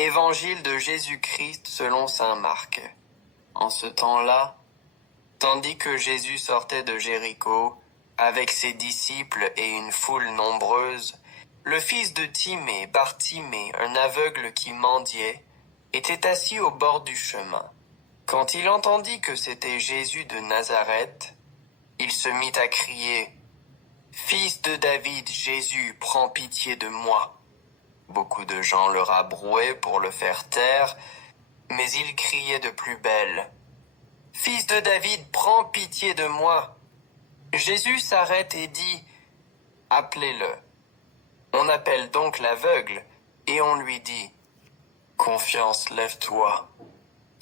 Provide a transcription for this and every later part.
Évangile de Jésus-Christ selon saint Marc. En ce temps-là, tandis que Jésus sortait de Jéricho, avec ses disciples et une foule nombreuse, le fils de Timée, Bartimée, un aveugle qui mendiait, était assis au bord du chemin. Quand il entendit que c'était Jésus de Nazareth, il se mit à crier « Fils de David, Jésus, prends pitié de moi !» Beaucoup de gens le rabrouaient pour le faire taire, mais il criait de plus belle « Fils de David, prends pitié de moi !» Jésus s'arrête et dit « Appelez-le ». On appelle donc l'aveugle et on lui dit « Confiance, lève-toi ».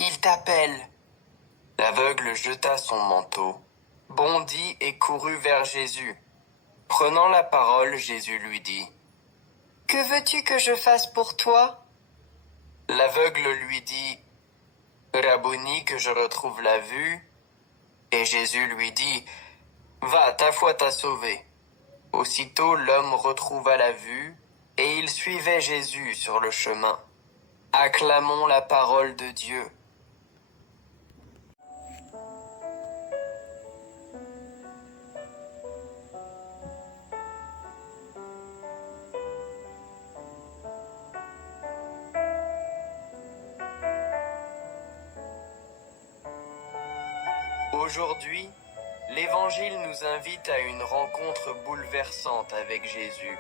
Il t'appelle. L'aveugle jeta son manteau, bondit et courut vers Jésus. Prenant la parole, Jésus lui dit « Que veux-tu que je fasse pour toi ?» L'aveugle lui dit « Rabouni, que je retrouve la vue. » Et Jésus lui dit « Va, ta foi t'a sauvé. » Aussitôt l'homme retrouva la vue, et il suivait Jésus sur le chemin. Acclamons la parole de Dieu. Aujourd'hui, l'Évangile nous invite à une rencontre bouleversante avec Jésus.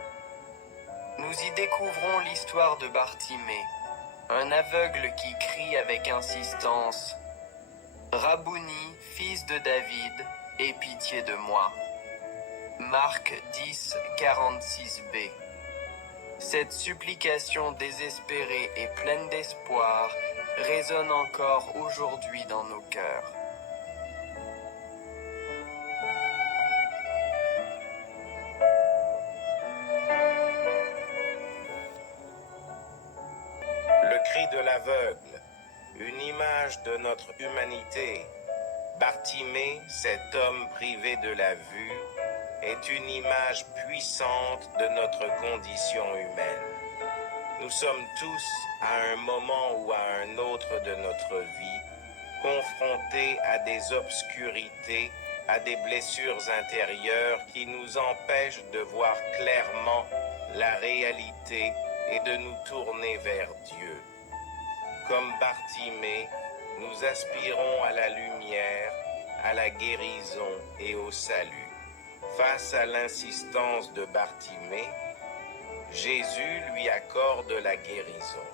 Nous y découvrons l'histoire de Bartimée, un aveugle qui crie avec insistance « Rabouni, fils de David, aie pitié de moi ». Marc 10, 46b. Cette supplication désespérée et pleine d'espoir résonne encore aujourd'hui dans nos cœurs. Le cri de l'aveugle, une image de notre humanité. Bartimée, cet homme privé de la vue, est une image puissante de notre condition humaine. Nous sommes tous, à un moment ou à un autre de notre vie, confrontés à des obscurités, à des blessures intérieures qui nous empêchent de voir clairement la réalité et de nous tourner vers Dieu. Comme Bartimée, nous aspirons à la lumière, à la guérison et au salut. Face à l'insistance de Bartimée, Jésus lui accorde la guérison.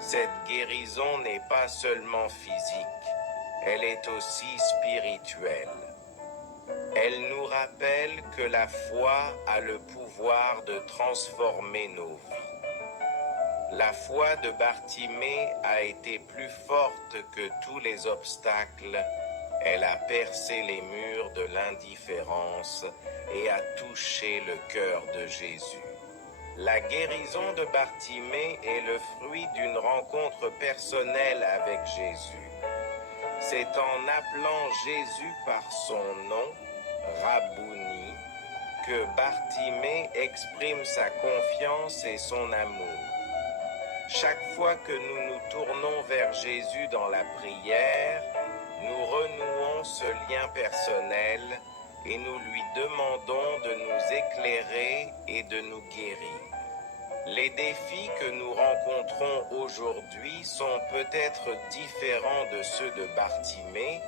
Cette guérison n'est pas seulement physique, elle est aussi spirituelle. Elle nous rappelle que la foi a le pouvoir de transformer nos vies. La foi de Bartimée a été plus forte que tous les obstacles. Elle a percé les murs de l'indifférence et a touché le cœur de Jésus. La guérison de Bartimée est le fruit d'une rencontre personnelle avec Jésus. C'est en appelant Jésus par son nom, Rabouni, que Bartimée exprime sa confiance et son amour. Chaque fois que nous nous tournons vers Jésus dans la prière, nous renouons ce lien personnel et nous lui demandons de nous éclairer et de nous guérir. Les défis que nous rencontrons aujourd'hui sont peut-être différents de ceux de Bartimée,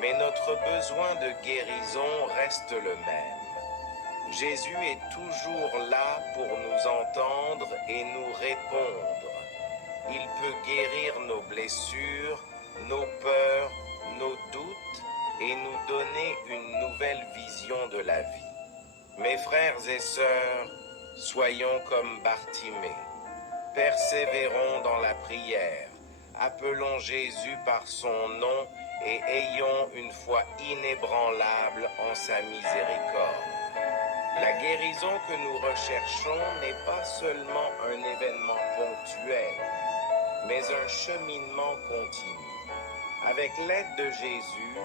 mais notre besoin de guérison reste le même. Jésus est toujours là pour nous entendre et nous répondre. Il peut guérir nos blessures, nos peurs, nos doutes et nous donner une nouvelle vision de la vie. Mes frères et sœurs, soyons comme Bartimée. Persévérons dans la prière. Appelons Jésus par son nom et ayons une foi inébranlable en sa miséricorde. La guérison que nous recherchons n'est pas seulement un événement ponctuel, mais un cheminement continu. Avec l'aide de Jésus,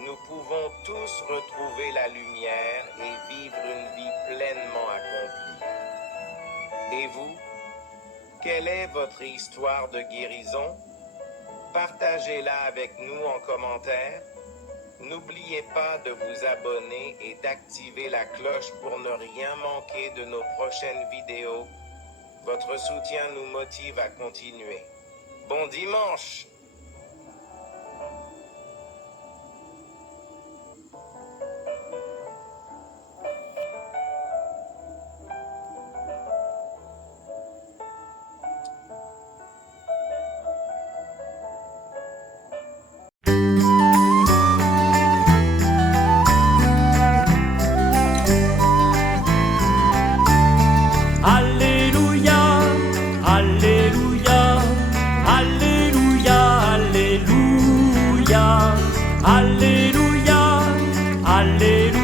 nous pouvons tous retrouver la lumière et vivre une vie pleinement accomplie. Et vous, quelle Quelle est votre histoire de guérison? Partagez-la avec nous en commentaire. N'oubliez pas de vous abonner et d'activer la cloche pour ne rien manquer de nos prochaines vidéos. Votre soutien nous motive à continuer. Bon dimanche! Alléluia, Alléluia, Alléluia, Alléluia, Alléluia, Alléluia.